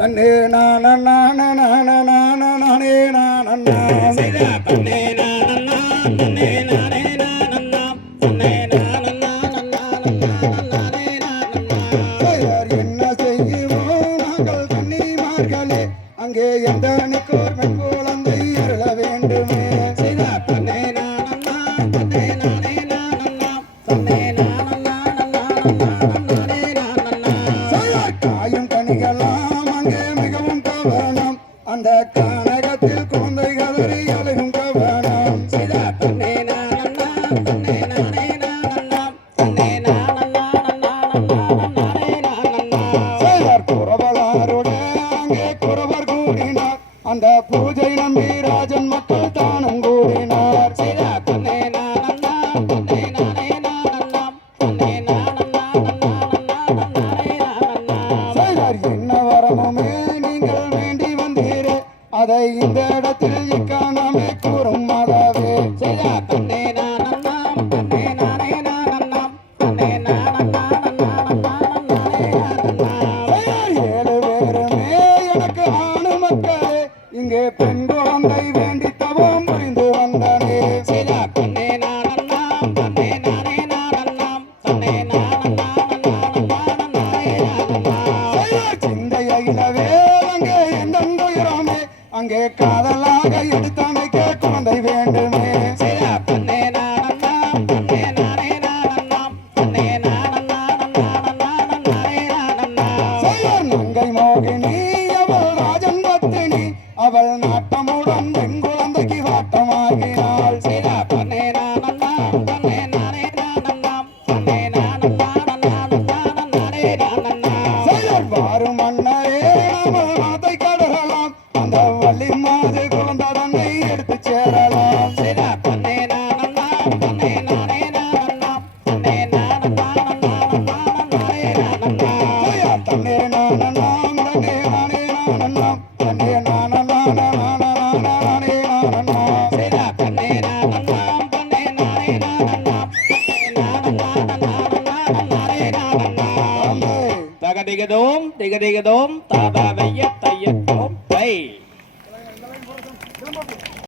தன்னே நான நான நான நான நானே நான செய்த தன்னே நான தன்னே நானே நான தன்னே நான நானே என்ன செய்வோம் நாங்கள் கன்னிமார்களே அங்கே எந்த நிக்கோர் பெண் குழந்தை அருள வேண்டுமே செய்த தன்னே நான தன்னே நானே நான தன்னே நான காயும் கனிகளாம் அங்கே மிகவும் கவனம் அந்த கானகத்தில் குழந்தை கதறி அழகும் கவனம் செய்த தன்னே நான தன்னே நானே நான தன்னே குறவலாரோட அங்கே குறவர் கூடினார் அந்த பூஜை நம்பி ராஜன் மக்கள் தானும் கூடினார் செய்த தன்னே நான தன்னே நானே நான தன்னே என்ன வரமுமே நீங்கள் வேண்டி வந்தீரே அதை இந்த இடத்தில் இக்காணாமே கூறும் மாதாவே செய்த தன்னே நான தன்னே நானே நான தன்னே ஏழு பேருமே எனக்கு ஆணு மக்களே இங்கே பெண் குழந்தை வேண்டி தவம் புரிந்து வந்தனே செய்த தன்னே நான தன்னே நானே நான தன்னே சிந்தையிலவே அங்கே எந்தொயிராமே அங்கே காதலாக எடுத்தமைக்க குழந்தை வேண்டுமே செய்த தன்னே நான தன்னே நானே நான தன்னே நங்கை மோகினி அவள் ராஜன் பத்தினி அவள் நாட்டமுடன் பெண் குழந்தைக்கு வாட்டமாகினாள் செய்த தன்னே நான தன்னே நானே நான தன்னே வாரும் மன்னரே நாமல் மாதை கடலாம் அந்த வள்ளி மாது குழந்தை தன்னை எடுத்து சேரலாம் செய்த தன்னே நான தன்னே நானே நான தன்னே தன்னே நான தன்னே நானே நான தன்னே செய்த தன்னே நான தன்னே நானே நான திகதிகதோம் திகதிகதோம் தாதா வைய தையத்தோம் தை